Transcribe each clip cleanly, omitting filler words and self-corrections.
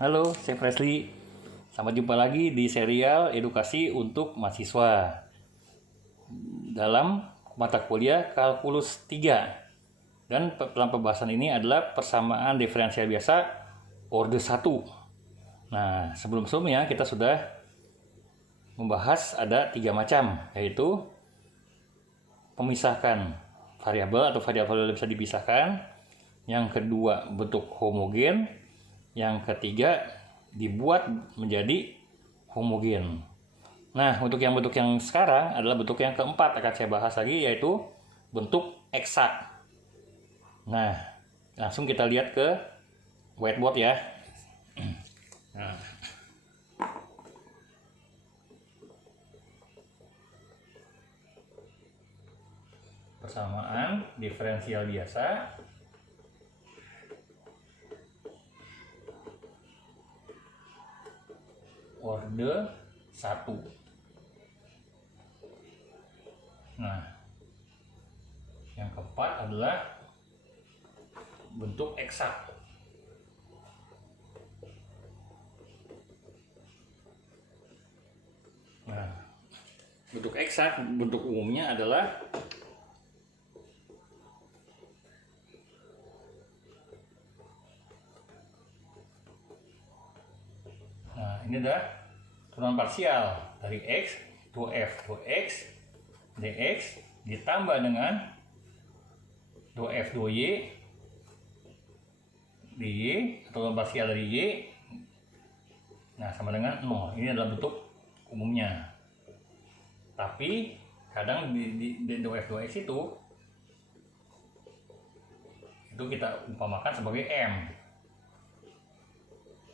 Halo, saya Presley. Sampai jumpa lagi di serial edukasi untuk mahasiswa dalam mata kuliah Kalkulus 3. Dan dalam pembahasan ini adalah persamaan diferensial biasa orde 1. Nah, sebelumnya kita sudah membahas ada 3 macam, yaitu memisahkan variabel atau variabel bisa dipisahkan. Yang kedua, bentuk homogen. Yang ketiga, dibuat menjadi homogen. Nah, untuk yang bentuk yang sekarang adalah bentuk yang keempat, akan saya bahas lagi, yaitu bentuk eksak. Nah, langsung kita lihat ke whiteboard ya. Nah, persamaan diferensial biasa orde 1. Nah, yang keempat adalah bentuk eksak. Nah, bentuk eksak, bentuk umumnya adalah ini adalah turunan parsial dari X 2F 2X dx ditambah dengan 2F 2Y dy atau turunan parsial dari Y, nah sama dengan 0. Ini adalah bentuk umumnya. Tapi kadang di 2F 2X itu kita umpamakan sebagai M.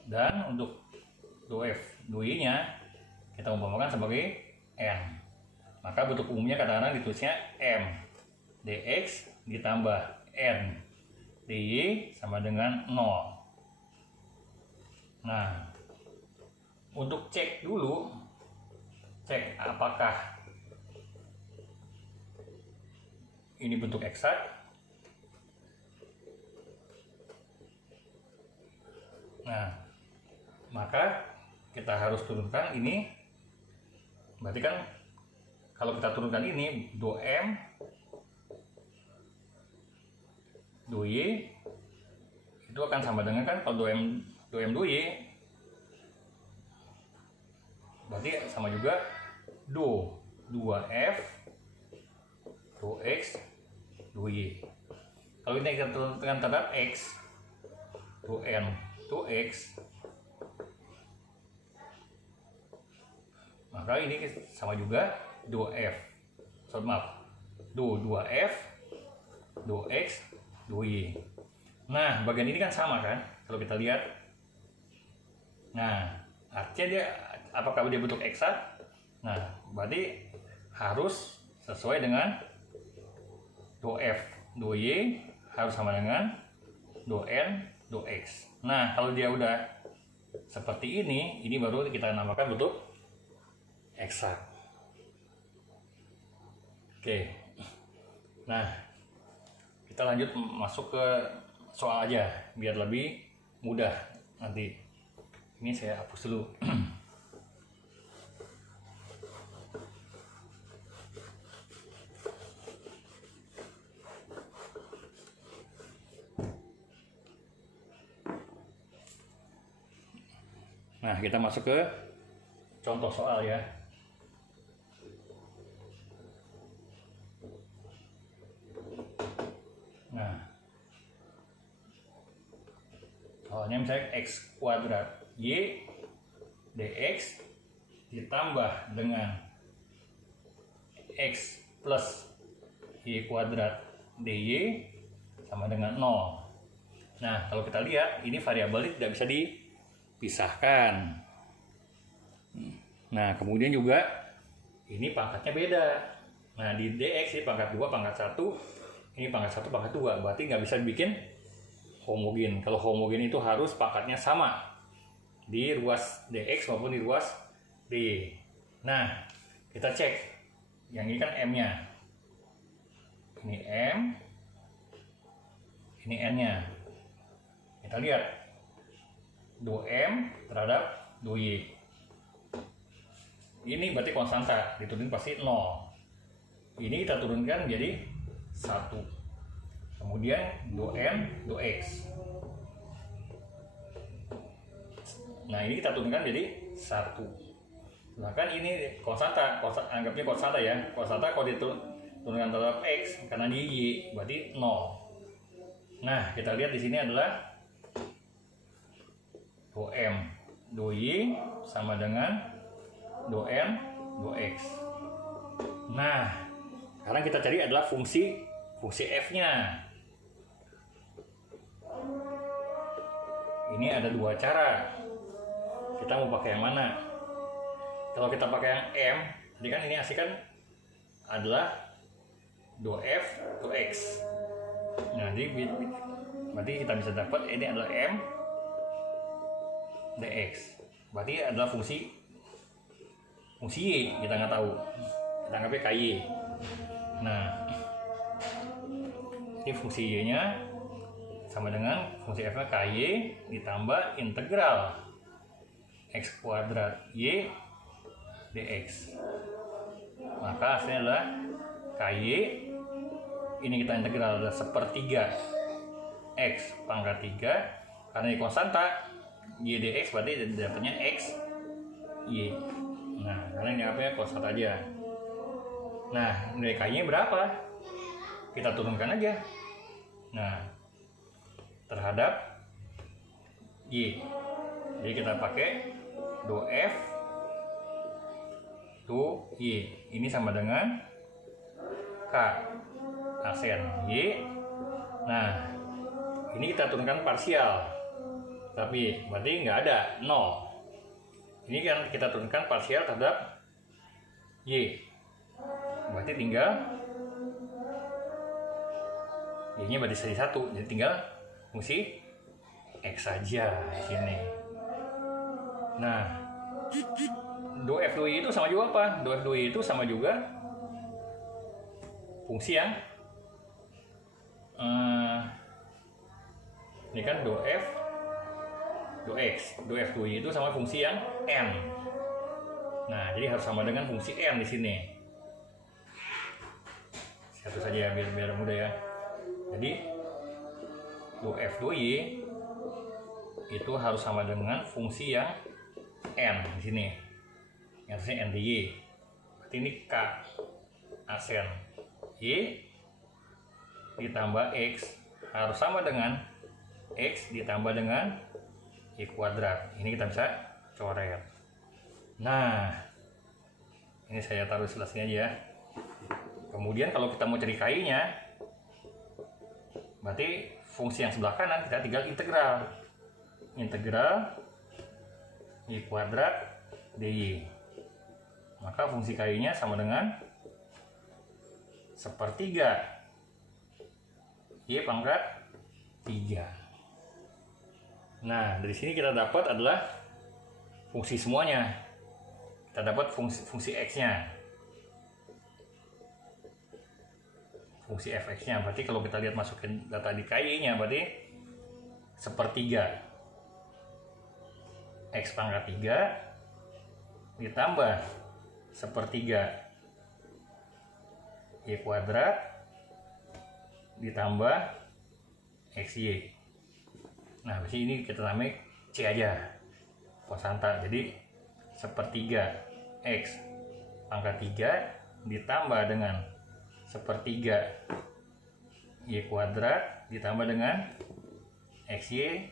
Dan untuk 2F 2Y nya kita umpamakan sebagai N. Maka bentuk umumnya kadang-kadang ditulisnya M dx ditambah N dy sama dengan 0. Nah, untuk cek dulu, cek apakah ini bentuk eksak. Nah, maka kita harus turunkan ini. Berarti kan kalau kita turunkan ini 2M 2Y itu akan sama dengan, kan kalau 2M 2Y berarti sama juga 2F 2X 2Y. Kalau ini kita turunkan terhadap X 2M 2X, maka ini sama juga 2F 2F 2X 2Y. Nah, bagian ini kan sama kan kalau kita lihat. Nah, artinya dia apakah dia bentuk eksak? Nah, berarti harus sesuai dengan 2F 2Y harus sama dengan 2N 2X. Nah, kalau dia udah seperti ini baru kita namakan bentuk eksak. Oke. Nah, kita lanjut masuk ke soal aja biar lebih mudah nanti. Ini saya hapus dulu. Nah, kita masuk ke contoh soal ya. Nah, soalnya misalnya X kuadrat Y dx ditambah dengan X plus Y kuadrat dy sama dengan 0. Nah, kalau kita lihat ini variabel ini tidak bisa dipisahkan. Nah, kemudian juga ini pangkatnya beda. Nah, di dx ini pangkat 2, pangkat 1, ini pangkat 1, pangkat 2. Berarti nggak bisa dibikin homogen. Kalau homogen itu harus pangkatnya sama di ruas dx maupun di ruas dy. Nah, kita cek. Yang ini kan M-nya. Ini M, ini N-nya. Kita lihat 2M terhadap 2Y. Ini berarti konstanta, diturunin pasti 0. Ini kita turunkan jadi 1. Kemudian 2M, 2X. Nah, ini kita turunkan jadi 1. Nah, kan ini konstanta, anggapnya konstanta ya. Konstanta kalau diturunkan terhadap X, karena di Y, berarti 0. Nah, kita lihat di sini adalah 2M, 2Y sama dengan 2M, 2X. Nah, sekarang kita cari adalah fungsi F-nya. Ini ada 2 cara. Kita mau pakai yang mana? Kalau kita pakai yang M, jadi kan ini asli kan adalah 2F, 2X. Nah, jadi berarti kita bisa dapat ini adalah M dx. Berarti adalah fungsi Y, kita nggak tahu. Kita anggapnya KY. Nah, ini fungsi Y-nya sama dengan fungsi F-nya KY ditambah integral X kuadrat Y dx. Maka hasilnya adalah KY, ini kita integral adalah 1/3 X pangkat 3, karena ini konstanta Y dx berarti dapatnya X Y. Nah, karena ini apa ya, konstanta aja. Nah, nilai KY berapa? Kita turunkan aja. Nah, terhadap Y. Jadi kita pakai 2F 2Y. Ini sama dengan K aksen Y. Nah, ini kita turunkan parsial. Tapi berarti nggak ada 0. Ini kan kita turunkan parsial terhadap Y. Berarti tinggal Y-nya berarti jadi 1. Jadi tinggal fungsi X saja di sini. Nah, 2F 2Y itu sama juga apa? 2F 2Y itu sama juga fungsi yang ini kan 2F 2X. 2F 2Y itu sama fungsi yang N. Nah, jadi harus sama dengan fungsi N di sini. Satu saja biar mudah ya. Jadi 2F 2Y itu harus sama dengan fungsi yang N di sini. Yang harusnya N dy. Berarti ini K aksen Y ditambah X harus sama dengan X ditambah dengan Y kuadrat. Ini kita bisa coret. Nah, ini saya taruh sebelah sini aja. Kemudian kalau kita mau cari KY-nya, berarti fungsi yang sebelah kanan kita tinggal integral Y kuadrat dy. Maka fungsi KY-nya sama dengan 1/3 Y pangkat 3. Nah, dari sini kita dapat adalah fungsi semuanya. Kita dapat fungsi X-nya. Fungsi fx-nya. Berarti kalau kita lihat masukin data di KY-nya berarti 1/3 X pangkat 3 ditambah 1/3 Y kuadrat ditambah XY. Nah, di sini kita namai C aja, konstanta. Jadi 1/3 X pangkat 3 ditambah dengan 1/3 Y kuadrat ditambah dengan XY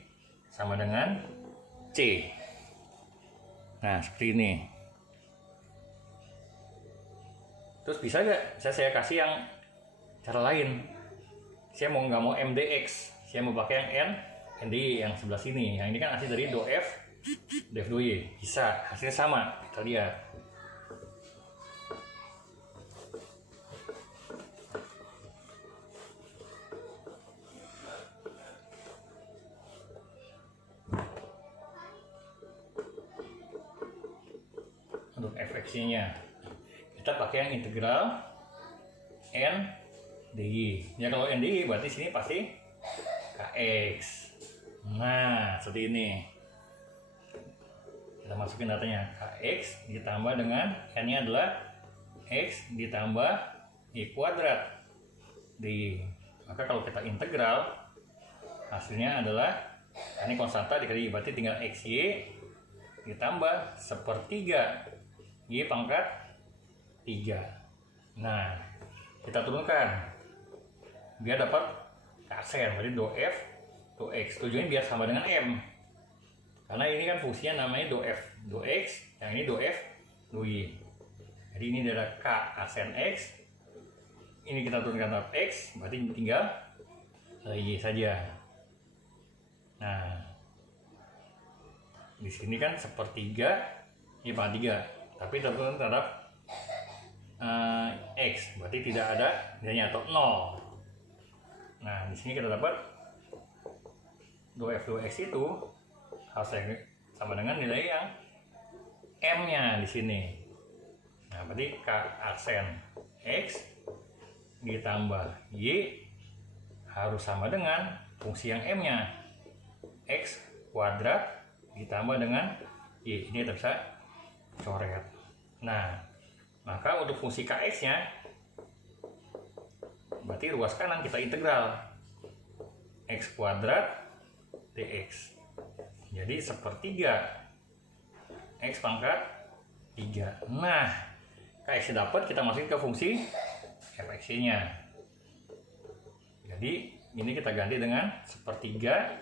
sama dengan C. Nah, seperti ini. Terus bisa nggak saya kasih yang cara lain? Saya nggak mau MDX, saya mau pakai yang NDY yang sebelah sini. Yang ini kan hasil dari 2F 2Y. Bisa, hasilnya sama. Kita lihat. Untuk fx-nya kita pakai yang integral N dy. Ya kalau N dy berarti sini pasti kx. Nah, seperti ini. Kita masukin datanya, kx ditambah dengan n-nya adalah x ditambah y kuadrat di. Maka kalau kita integral, hasilnya adalah ini konstanta dikali berarti tinggal xy ditambah 1/3 y pangkat 3. Nah, kita turunkan biar dapat aksen, berarti do f do x. Tujuannya biar sama dengan m, karena ini kan fungsinya namanya do f do x, yang ini do f do y. Jadi ini adalah k aksen x, ini kita turunkan tahap x, berarti tinggal y saja. Nah, di sini kan 1/3 y pangkat 3, tapi terturun terhadap x, berarti tidak ada nilainya atau 0. Nah, di sini kita dapat do f do x itu harus sama dengan nilai yang m-nya di sini. Nah, berarti k aksen x ditambah y harus sama dengan fungsi yang m-nya, x kuadrat ditambah dengan y. Ini kita bisa coret. Nah, maka untuk fungsi kx-nya berarti ruas kanan kita integral x kuadrat dx. Jadi 1/3 x pangkat 3. Nah, kx dapat, kita masukin ke fungsi fx-nya. Jadi ini kita ganti dengan 1/3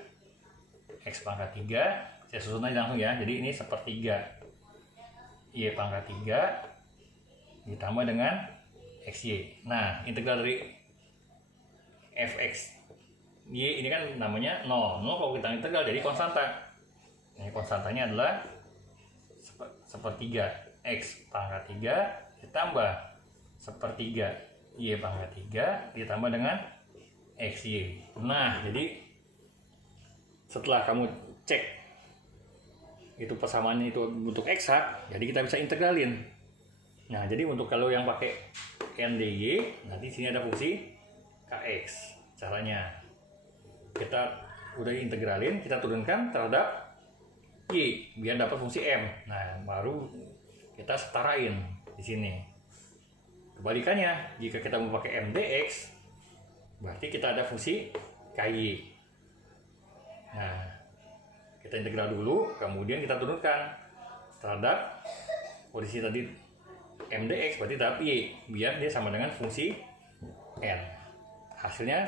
x pangkat 3. Saya susun aja langsung ya. Jadi ini 1/3 y pangkat 3 ditambah dengan xy. Nah, integral dari fx y ini kan namanya 0. Kalau kita integral jadi konstanta. Ini konstantanya adalah 1/3 x pangkat 3 ditambah 1/3 y pangkat 3 ditambah dengan xy. Nah, jadi setelah kamu cek itu persamaannya itu bentuk eksak, jadi kita bisa integralin. Nah, jadi untuk kalau yang pakai NDY, nanti sini ada fungsi kx. Caranya kita udah integralin, kita turunkan terhadap y biar dapat fungsi m. Nah, baru kita setarain di sini. Kebalikannya, jika kita mau pakai m dx, berarti kita ada fungsi ky. Nah, kita integral dulu, kemudian kita turunkan terhadap posisi tadi m dx, berarti tahap y, biar dia sama dengan fungsi n. Hasilnya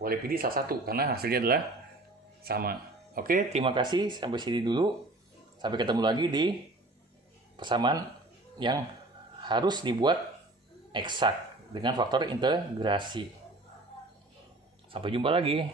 boleh pilih salah satu, karena hasilnya adalah sama. Oke, terima kasih. Sampai sini dulu. Sampai ketemu lagi di persamaan yang harus dibuat eksak dengan faktor integrasi. Sampai jumpa lagi.